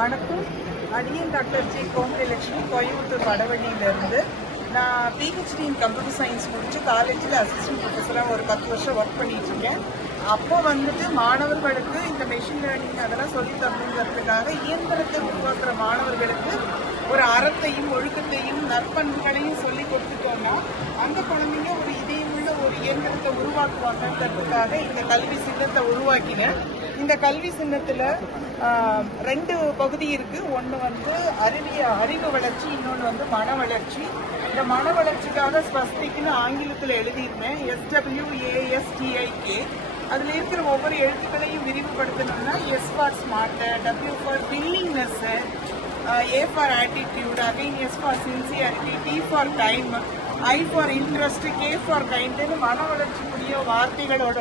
வணக்கம். அடியன் doctor G கோமலட்சுமி, Coimbatore வடவள்ளியிலிருந்து. நான் பிஹெச்டி இன் கம்ப்யூட்டர் சயின்ஸ் முடிச்சு காலேஜில் அசிஸ்டன்ட் ப்ரொஃபஸராக ஒரு 10 வருஷம் ஒர்க் பண்ணிட்டு இருக்கேன். அப்போ மாணவர்களுக்கு இந்த மெஷின் லேர்னிங் அதெல்லாம் சொல்லி தரணுங்கிறதுக்காக இயந்திரத்தை உருவாக்குற மாணவர்களுக்கு ஒரு அறத்தையும் ஒழுக்கத்தையும் நற்பண்புகளையும் சொல்லி கொடுத்துட்டோம்னா அந்த குழந்தைங்க ஒரு இதயமுள்ள ஒரு இயந்திரத்தை உருவாக்குவாங்கிறதுக்காக இந்த கல்வி சின்னத்தை உருவாக்கினேன். இந்த கல்வி சின்னத்தில் 2 பகுதி இருக்கு. ஒன்று அறிவு வளர்ச்சி, இன்னொன்று மன வளர்ச்சி. இந்த மன வளர்ச்சிக்காக ஸ்வஸ்திக்னு ஆங்கிலத்தில் எழுதியிருந்தேன், SWASTIK. அதில் இருக்கிற ஒவ்வொரு எழுத்துக்களையும் விரிவுபடுத்தணும்னா S for smart, W for willingness, A for attitude, again S for sincerity, T for time, I for interest, K for கைண்ட்னு மன வளர்ச்சிக்குரிய வார்த்தைகளோட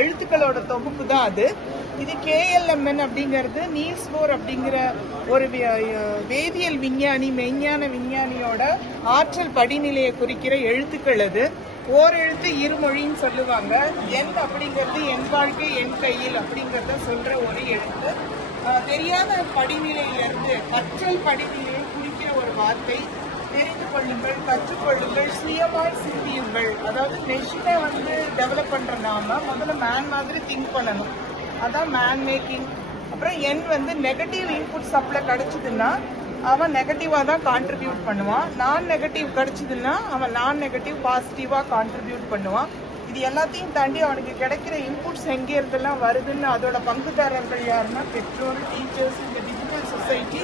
எழுத்துக்களோட தொகுப்பு தான் அது. இது KLMN அப்படிங்கிறது நீல்ஸ் போர் அப்படிங்கிற ஒரு வேதியியல் விஞ்ஞானி, மெய்ஞான விஞ்ஞானியோட ஆற்றல் படிநிலையை குறிக்கிற எழுத்துக்கள். அது ஓர் எழுத்து இருமொழின்னு சொல்லுவாங்க. என் அப்படிங்கிறது என் வாழ்க்கை என் கையில் அப்படிங்கிறத சொல்ற ஒரு எழுத்து. தெரியாத படிநிலையிலிருந்து கற்றல் படிநிலையை குறிக்கிற ஒரு வார்த்தை. தெரிந்து கொள்ளுங்கள், கற்றுக்கொள்ளுங்கள், சுயமாய் சிந்தியுங்கள். அதாவது மெஷினை டெவலப் பண்ற நாம முதல்ல மேன் மாதிரி திங்க் பண்ணணும். அதான் மேன் மேக்கிங். அப்புறம் நெகட்டிவ் இன்புட் சப்ளை கிடைச்சதுன்னா அவன் நெகட்டிவாக தான் கான்ட்ரிபியூட் பண்ணுவான். நான் நெகட்டிவ் கிடைச்சதுன்னா அவன் நான் நெகட்டிவ் பாசிட்டிவாக கான்ட்ரிபியூட் பண்ணுவான். இது எல்லாத்தையும் தாண்டி அவனுக்கு கிடைக்கிற இன்புட்ஸ் எங்கே இருந்தெல்லாம் வருதுன்னு அதோட பங்குதாரர்கள் யாருன்னா பெற்றோர், டீச்சர்ஸ், இந்த டிஜிட்டல் சொசைட்டி,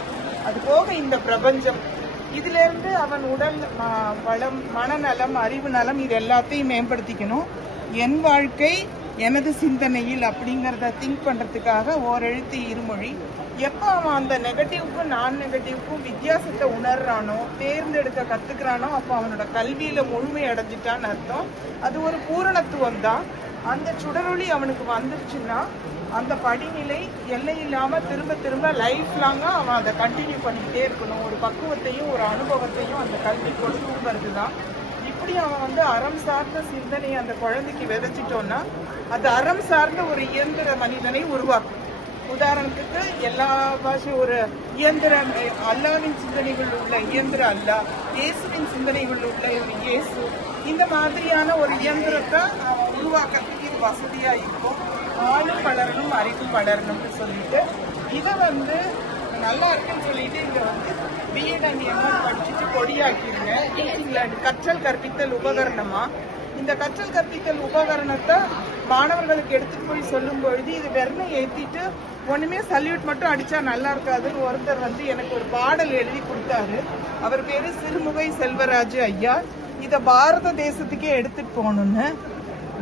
அது போக இந்த பிரபஞ்சம். இதுல இருந்து அவன் உடல் வளம், மனநலம், அறிவு நலம் இது எல்லாத்தையும் மேம்படுத்திக்கணும். என் வாழ்க்கை எனது சிந்தனையில் அப்படிங்கிறத திங்க் பண்றதுக்காக ஓரெழுத்து இருமொழி. எப்போ அவன் அந்த நெகட்டிவ்க்கும் நான் நெகட்டிவ்க்கும் வித்தியாசத்தை உணர்றானோ, தேர்ந்தெடுக்க கத்துக்கிறானோ, அப்போ அவனோட கல்வியில முழுமை அடைஞ்சிட்டான்னு அர்த்தம். அது ஒரு பூரணத்துவம் தான். அந்த சுடரொளி அவனுக்கு வந்துருச்சுன்னா அந்த படிநிலை எல்லை இல்லாம திரும்ப திரும்ப லைஃப் லாங்கா அவன் அதை கண்டினியூ பண்ணிக்கிட்டே இருக்கணும். ஒரு பக்குவத்தையும் ஒரு அனுபவத்தையும் அந்த கல்வி கொடுக்குங்கிறது தான். இப்படி அவன் அறம் சார்ந்த சிந்தனையை அந்த குழந்தைக்கு விதைச்சிட்டோன்னா அது அறம் சார்ந்த ஒரு இயந்திர மனிதனை உருவாக்கும். உதாரணத்துக்கு எல்லா பாஷையும் ஒரு இயந்திரம், அல்லாவின் சிந்தனைகள் உள்ள இயந்திர அல்லா, இயேசுவின் சிந்தனைகள் உள்ள ஒரு இயேசு, இந்த மாதிரியான ஒரு இயந்திரத்தை உருவாக்குறதுக்கு இது வசதியா இருக்கும். ஆளும் வளரணும், அறிவும் வளரணும்னு சொல்லிட்டு இதை நல்லா இருக்குன்னு சொல்லிட்டு இங்க B.Ed and M.Ed படிச்சுட்டு கொடியாக்கிருங்க. இங்கிலாந்து கற்றல் கற்பித்தல் உபகரணமா. இந்த கற்றல் கற்பித்தல் உபகரணத்தை மாணவர்களுக்கு எடுத்துட்டு போய் சொல்லும் பொழுது இது வெறுமை ஏற்றிட்டு ஒண்ணுமே சல்யூட் மட்டும் அடிச்சா நல்லா இருக்காதுன்னு ஒருத்தர் எனக்கு ஒரு பாடல் எழுதி கொடுத்தாரு. அவர் பேரு சிறுமுகை செல்வராஜ் ஐயா. இத பாரத தேசத்துக்கே எடுத்துட்டு போகணும்னு.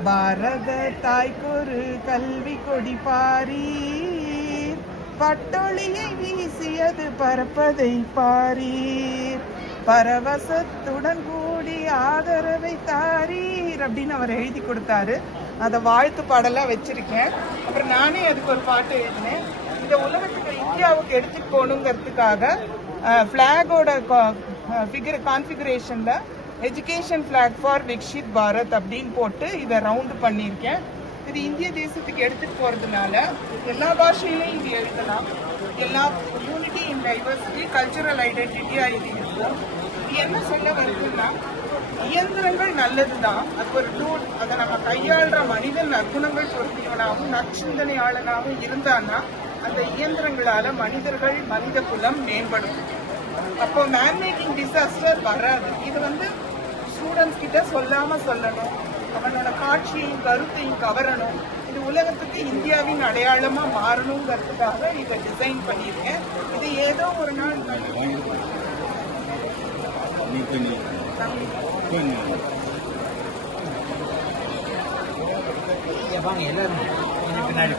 பாரத தாய்க்கொரு கல்வி கொடி பாரீர், பட்டொளியை வீசியது பரப்பதை பாரீர், பரவசத்துடன் கூடி ஆதரவை தாரீர் அப்படின்னு அவர் எழுதி கொடுத்தாரு. அதை வாழ்த்து பாடலா வச்சிருக்கேன். அப்புறம் நானே அதுக்கு ஒரு பாட்டு எழுதினேன். இந்த உலகத்துக்கு இந்தியாவுக்கு எடுத்துட்டு போகணுங்கிறதுக்காக பிளாகோட கான்ஃபிகரேஷன்ல education block for Viksit Bharat அப்படின்னு போட்டு இதை ரவுண்ட் பண்ணியிருக்கேன். இது இந்திய தேசத்துக்கு எடுத்துட்டு போறதுனால எல்லா பாஷையிலையும் இது எழுதலாம். எல்லா யூனிட்டி இன் டைவர்சிட்டி, கல்ச்சுரல் ஐடென்டிட்டியா இது இருக்கும். இது என்ன சொல்ல வருதுன்னா, இயந்திரங்கள் நல்லதுதான், அது ஒரு டூல். அதை நம்ம கையாளுற மனிதன் நற்குணங்கள் பொருந்தியவனாகவும் நற்சிந்தனையாளனாகவும் இருந்தான்னா அந்த இயந்திரங்களால மனித குலம் மேம்படும். அப்போ மேன் மேக்கிங் டிசாஸ்டர் வராது. இது ஸ்டூடெண்ட்ஸ் கிட்ட சொல்லாம சொல்லணும், அவனோட காட்சியையும் கருத்தையும் கவரணும். இது உலகத்துக்கு இந்தியாவின் அடையாளமா மாறணுங்கிறதுக்காக இதை டிசைன் பண்ணியிருக்கேன். இது ஏதோ ஒரு நாள் எல்லாரும் பின்னாடி